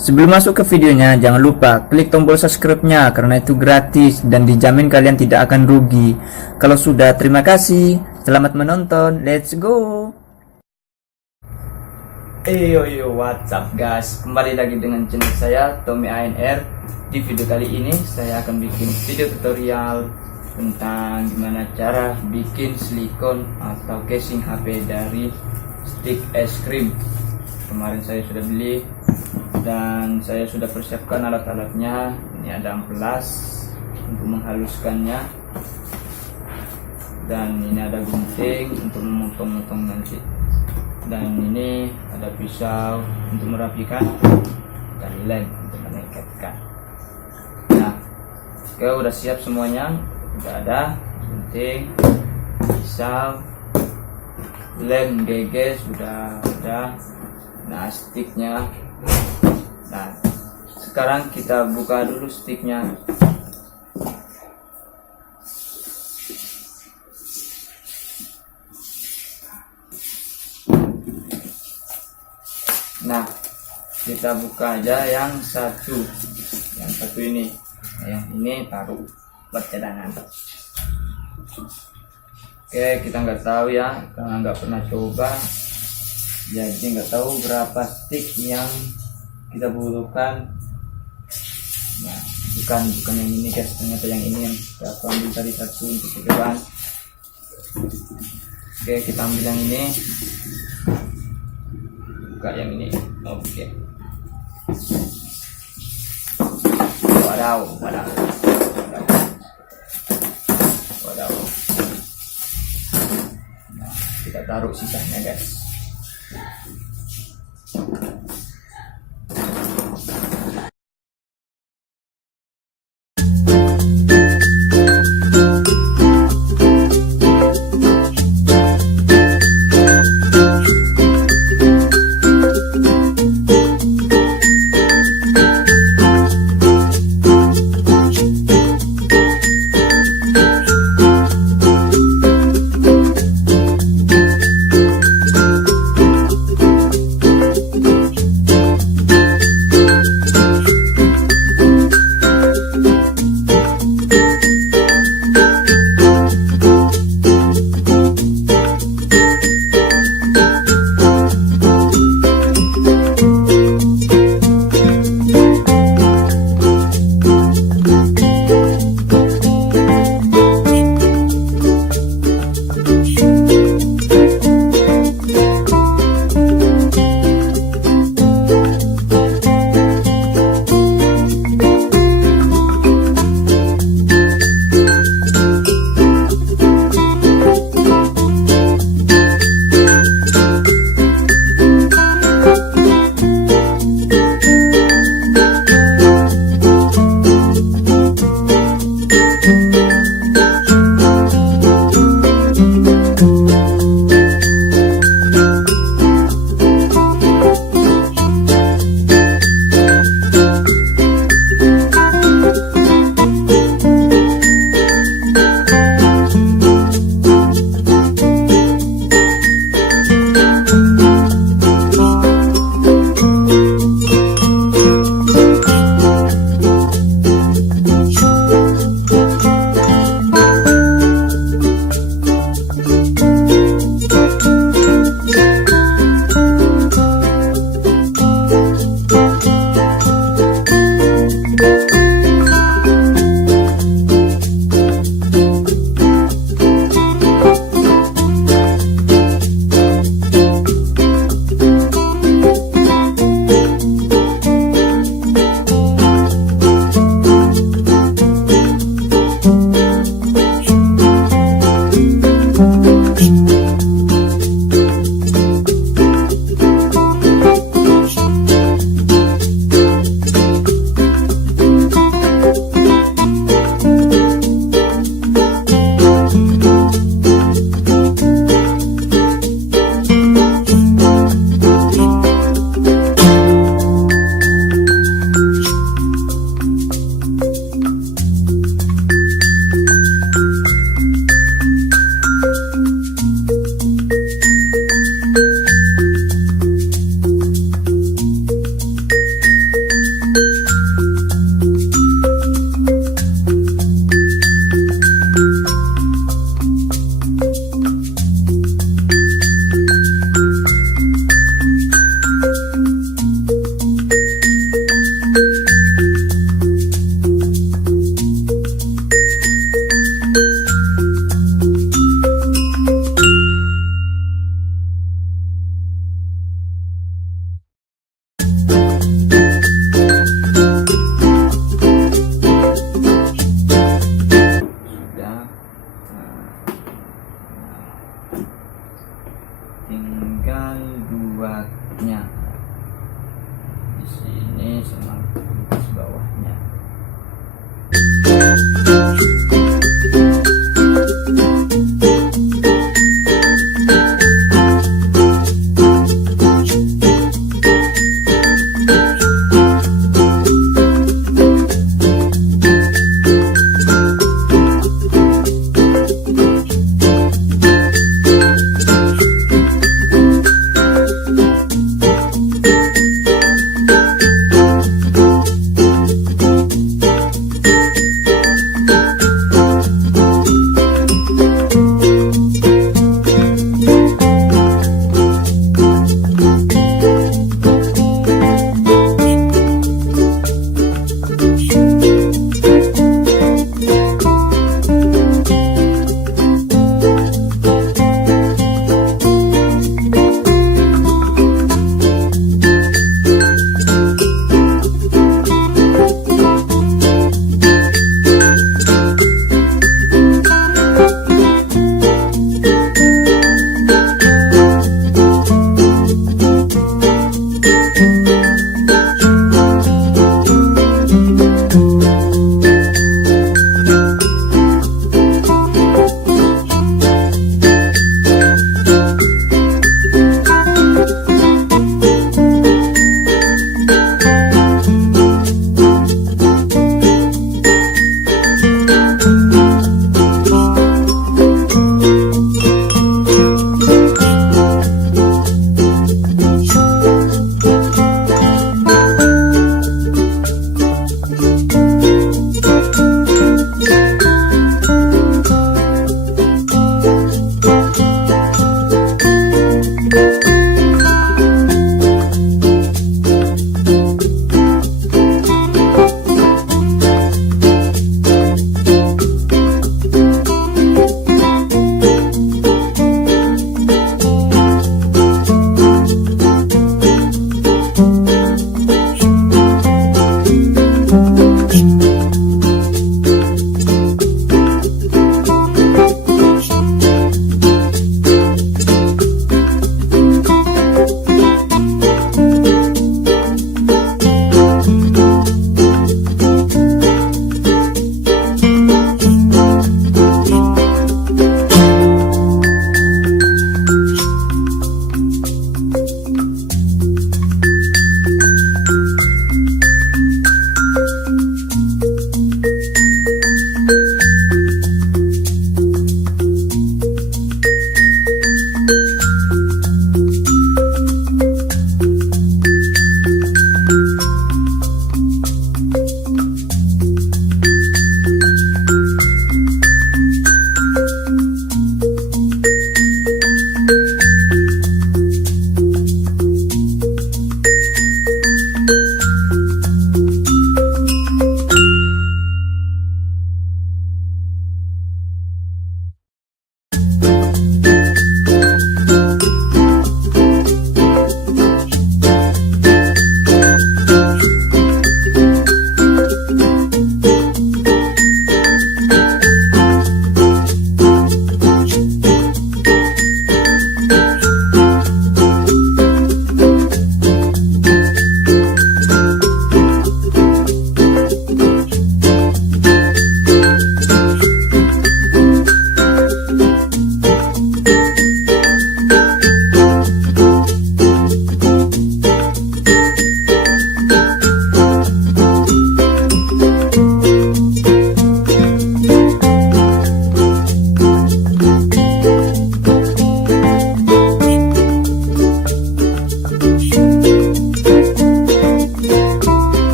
Sebelum masuk ke videonya, jangan lupa klik tombol subscribe-nya karena itu gratis dan dijamin kalian tidak akan rugi. Kalau sudah, terima kasih. Selamat menonton. Let's go. Yo, what's up guys? Kembali lagi dengan channel saya Tommy ANR. Di video kali ini saya akan bikin video tutorial tentang gimana cara bikin silikon atau casing HP dari stick es krim. Kemarin saya sudah beli dan saya sudah persiapkan alat-alatnya. Ini ada ampelas untuk menghaluskannya, dan ini ada gunting untuk memotong-motong nanti, dan ini ada pisau untuk merapikan, kalian untuk memikirkan. Nah, oke, udah siap semuanya. Udah ada gunting, pisau, lem geges sudah ada. Nah, sticknya. Nah, sekarang kita buka dulu sticknya. Nah, kita buka aja yang satu ini. Nah, yang ini taruh buat cadangan. Oke, kita nggak tahu ya, karena nggak pernah coba, jadi nggak tahu berapa stick yang kita butuhkan. Nah, bukan yang ini guys, ternyata yang ini yang aku ambil tadi satu untuk percobaan. Oke, kita ambil yang ini, buka yang ini. Oke, wadaw. Nah, kita taruh sisanya guys.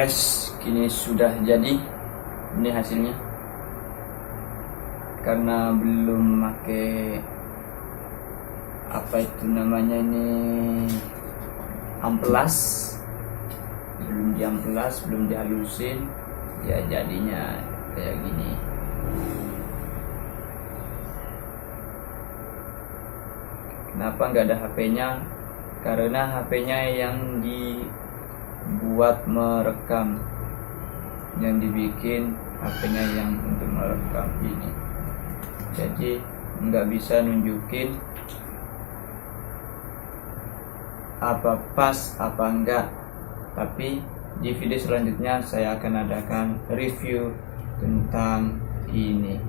guys, kini sudah jadi. Ini hasilnya. Karena belum pakai apa itu namanya ini, ampelas, belum diampelas, belum dihalusin, ya jadinya kayak gini. Kenapa nggak ada HP-nya? Karena HP-nya yang dibuat merekam, yang dibikin HP-nya yang untuk merekam ini. Jadi nggak bisa nunjukin apa pas apa enggak. Tapi di video selanjutnya saya akan adakan review tentang ini.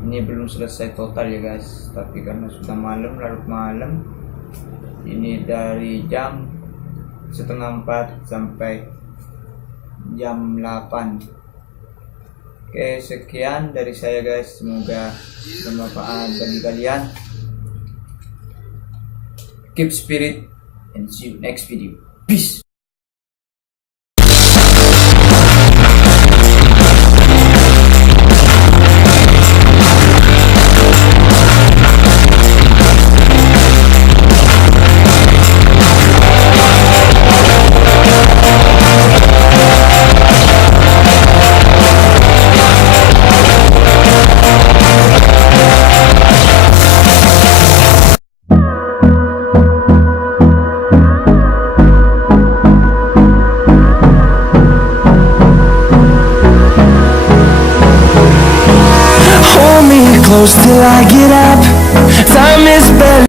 Ini belum selesai total ya guys, tapi karena sudah malam, larut malam, ini dari jam 3:30 sampai jam 8. Oke, sekian dari saya guys, semoga bermanfaat bagi kalian. Keep spirit and see you next video. Peace. Close till I get up. Time